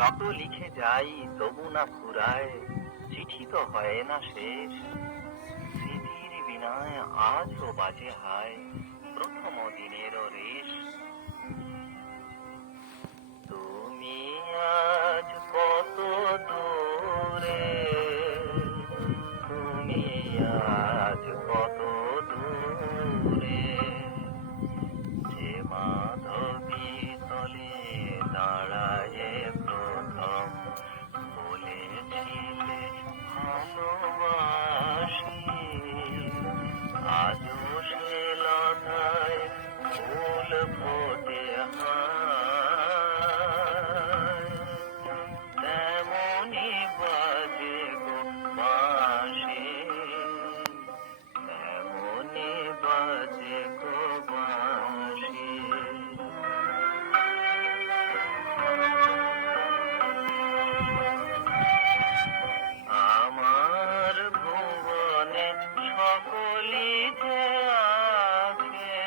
যত লিখে যাই তবু না ফুরায়, চিঠি তো হয় না শেষ। স্মৃতির বিনায় আজও বাজে হায় প্রথম দিনেরও রেশ। তুমি আজ কত দূরে, তুমি আজ কত দূরে, যে মাধবী তলে দাঁড়ায় প্রথম বলেছিলে ভালোবাসি, আজও সে লতায় ফুল ফোটে হায়, তেমনি বাজে গো বাঁশি, তেমনি বাজে গো বাঁশি। আমার ভুবনে সকলি যে আছে,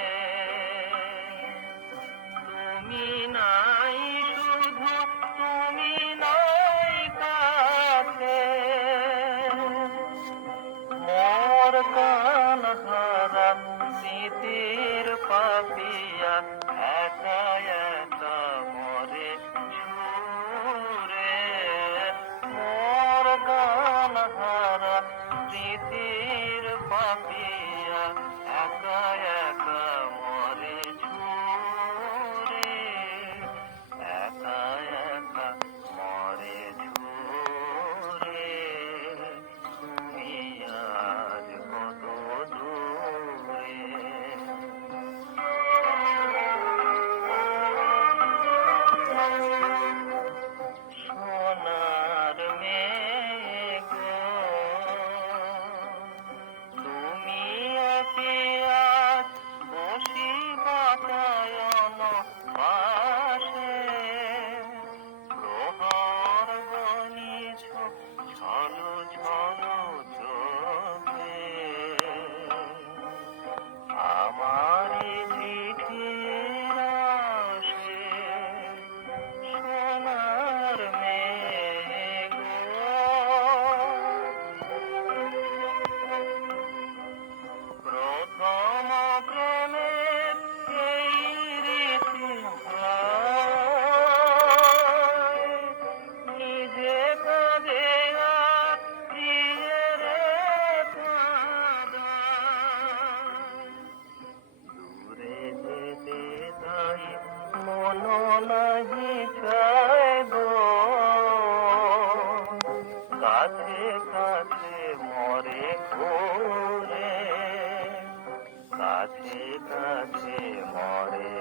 তুমি নাই শুধু, তুমি নাই কাছে। মোর গান হারা স্মৃতির পাপিয়া একা একা মরে ঝুরে। মোর গান হারা স্মৃতির পাপিয়া একা একা মরে ঝুরে, একা একা মরে ঝুরে। তুমি আজ কত দূরে। সোনার মেঘ তুমি আছি আজ বসি বাতায়ন পাশে, প্রহর বনিছ ঝলো ঝলো চোখে। আমারি চিঠির আসে সোনার মেঘ, প্রথম প্রেমের এই রীতি হয়, নিজে কাঁদে আর প্রিয়ের কাঁদায়। দূরে যেতে তাই মন নাহি চায় গো, কাছে কাছে মরে ঘুরে, কাছে কাছে মরে